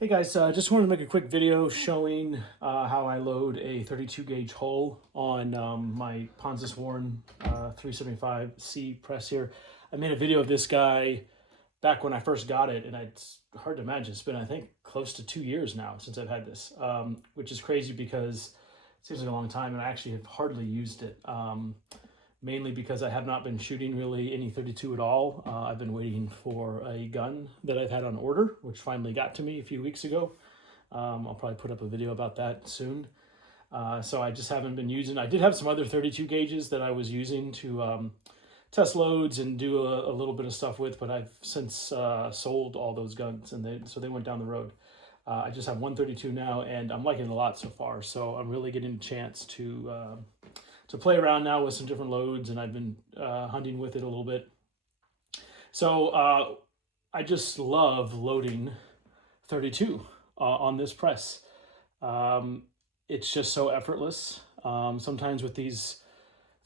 Hey guys, just wanted to make a quick video showing how I load a 32 gauge hole on my Ponsness 375C press here. I made a video of this guy back when I first got it, and it's hard to imagine. It's been, I think, close to 2 years now since I've had this, which is crazy because it seems like a long time, and I actually have hardly used it. Mainly because I have not been shooting really any 32 at all. I've been waiting for a gun that I've had on order, which finally got to me a few weeks ago. I'll probably put up a video about that soon. So I just haven't been using. I did have some other 32 gauges that I was using to test loads and do a little bit of stuff with, but I've since sold all those guns, and so they went down the road. I just have 132 now, and I'm liking it a lot so far. So I'm really getting a chance to play around now with some different loads, and I've been hunting with it a little bit. So I just love loading 32 on this press. It's just so effortless. Sometimes with these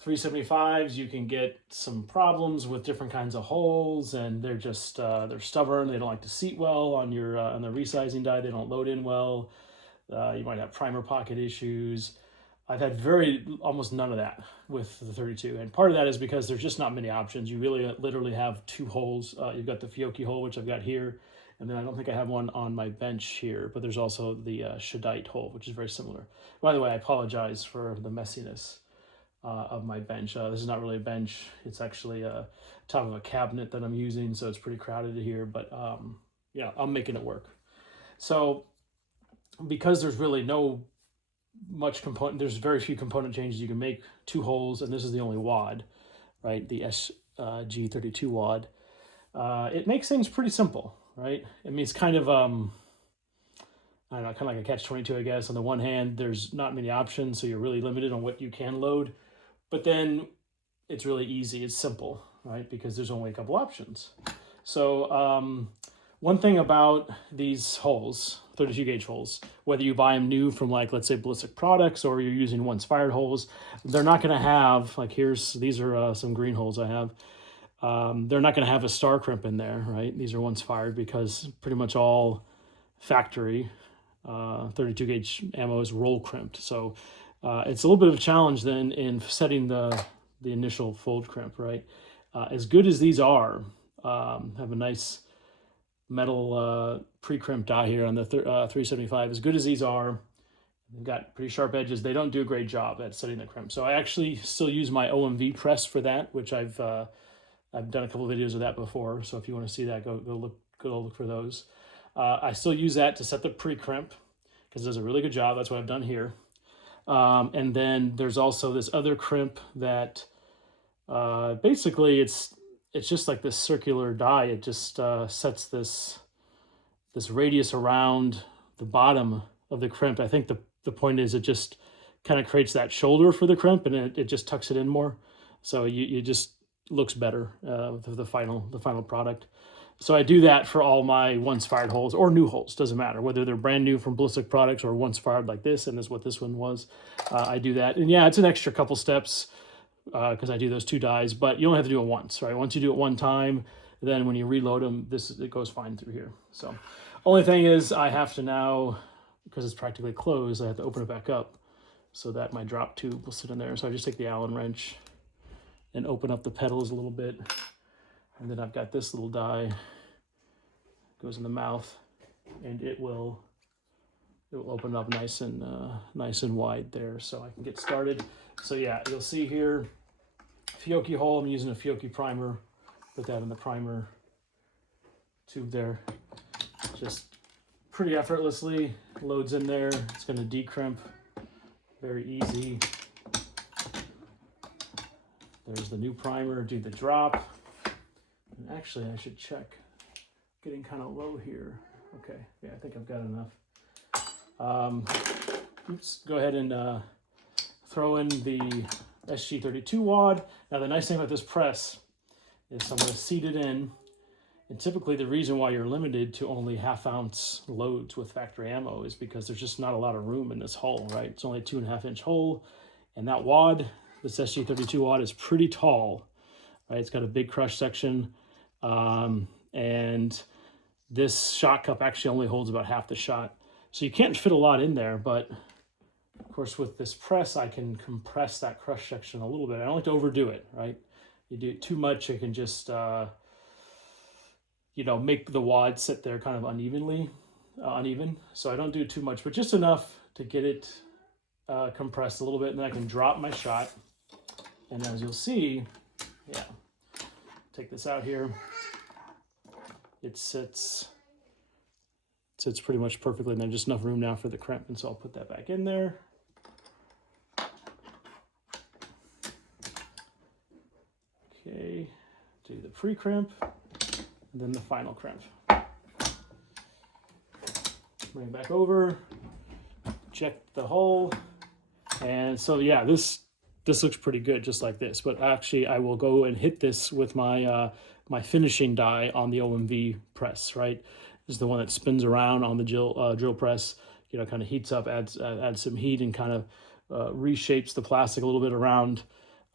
375s, you can get some problems with different kinds of holes, and they're just they're stubborn. They don't like to seat well on your on the resizing die. They don't load in well. You might have primer pocket issues. I've had almost none of that with the 32, and part of that is because there's just not many options. You really literally have two holes. You've got the Fiocchi hole, which I've got here, and then I don't think I have one on my bench here, but there's also the Shadite hole, which is very similar. By the way, I apologize for the messiness of my bench. This is not really a bench. It's actually top of a cabinet that I'm using, so it's pretty crowded here, but yeah, I'm making it work. So because there's really there's very few component changes you can make. Two holes, and this is the only wad, right? The SG32 wad. It makes things pretty simple, right? I mean, it's kind of I don't know, kind of like a catch-22, I guess. On the one hand, there's not many options, so you're really limited on what you can load. But then it's really easy. It's simple, right? Because there's only a couple options. So one thing about these holes, 32 gauge holes, whether you buy them new from, like, let's say Ballistic Products, or you're using once fired holes, they're not going to have, like, these are some green holes I have. They're not going to have a star crimp in there, right? These are once fired because pretty much all factory 32 gauge ammo is roll crimped. So it's a little bit of a challenge then in setting the initial fold crimp, right? As good as these are, have a nice metal pre-crimp die here on the 375. As good as these are, they've got pretty sharp edges. They don't do a great job at setting the crimp. So I actually still use my OMV press for that, which I've done a couple of videos of that before. So if you want to see that, go look for those. I still use that to set the pre-crimp because it does a really good job. That's what I've done here. And then there's also this other crimp that basically it's just like this circular die. It just sets this radius around the bottom of the crimp. I think the point is it just kind of creates that shoulder for the crimp, and it just tucks it in more. So you just looks better with the final product. So I do that for all my once fired holes or new holes. Doesn't matter whether they're brand new from Ballistic Products or once fired like this, and this is what this one was. I do that, and yeah, it's an extra couple steps because I do those two dies, but you only have to do it once, right? Once you do it one time, then when you reload them, it goes fine through here. So only thing is I have to now, because it's practically closed, I have to open it back up so that my drop tube will sit in there. So I just take the Allen wrench and open up the petals a little bit. And then I've got this little die, goes in the mouth, and it will open up nice and wide there, so I can get started. So yeah, you'll see here, Fiocchi hole. I'm using a Fiocchi primer. Put that in the primer tube there. Just pretty effortlessly loads in there. It's going to decrimp very easy. There's the new primer. Do the drop. And actually, I should check. Getting kind of low here. Okay, yeah, I think I've got enough. Oops, go ahead and throw in the SG32 wad. Now the nice thing about this press is I'm going to seat it in, and typically the reason why you're limited to only half-ounce loads with factory ammo is because there's just not a lot of room in this hole, right? It's only a 2.5-inch hole, and that wad, this SG32 wad, is pretty tall, right? It's got a big crush section, and This shot cup actually only holds about half the shot. So you can't fit a lot in there, but of course with this press, I can compress that crush section a little bit. I don't like to overdo it, right? You do it too much, it can just, you know, make the wad sit there kind of uneven. So I don't do too much, but just enough to get it compressed a little bit, and then I can drop my shot. And as you'll see, yeah, take this out here. It sits pretty much perfectly, and there's just enough room now for the crimp, and so I'll put that back in there. Okay, do the pre-crimp, and then the final crimp. Bring it back over, check the hole, and so yeah, this looks pretty good just like this, but actually I will go and hit this with my my finishing die on the OMV press, right? This is the one that spins around on the drill press, you know, kind of heats up, adds some heat, and kind of reshapes the plastic a little bit around,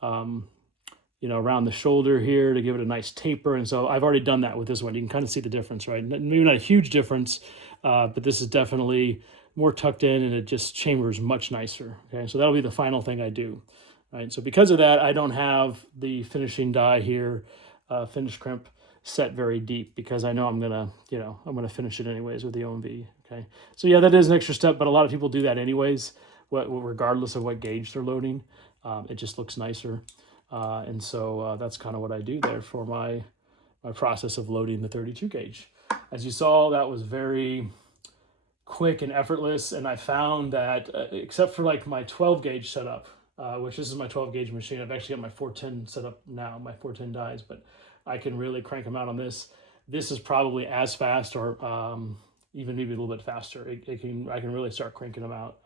you know, around the shoulder here to give it a nice taper. And so I've already done that with this one. You can kind of see the difference, right? Maybe not a huge difference, but this is definitely more tucked in, and it just chambers much nicer. Okay, so that'll be the final thing I do. Right, so because of that, I don't have the finishing die here, finish crimp, set very deep, because I know I'm gonna, you know, I'm gonna finish it anyways with the OMV. Okay, so yeah, that is an extra step, but a lot of people do that anyways, regardless of what gauge they're loading. It just looks nicer, and so that's kind of what I do there for my process of loading the 32 gauge. As you saw, that was very quick and effortless, and I found that except for like my 12 gauge setup, which this is my 12 gauge machine. I've actually got my 410 set up now, my 410 dies, but I can really crank them out on this. This is probably as fast, or even maybe a little bit faster. I can really start cranking them out.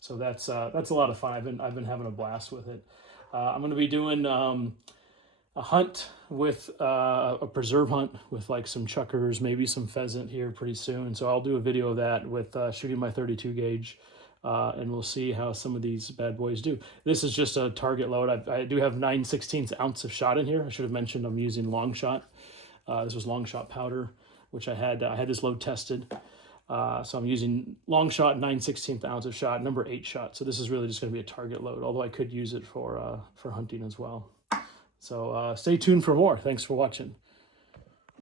So that's a lot of fun. I've been having a blast with it. I'm going to be doing a hunt with a preserve hunt with like some chuckers, maybe some pheasant here pretty soon. So I'll do a video of that with shooting my 32 gauge. And we'll see how some of these bad boys do. This is just a target load. I do have 9/16 ounce of shot in here. I should have mentioned I'm using long shot. This was long shot powder, which I had this load tested. So I'm using long shot, 9/16 ounce of shot, number 8 shot. So this is really just going to be a target load, although I could use it for hunting as well. So stay tuned for more. Thanks for watching.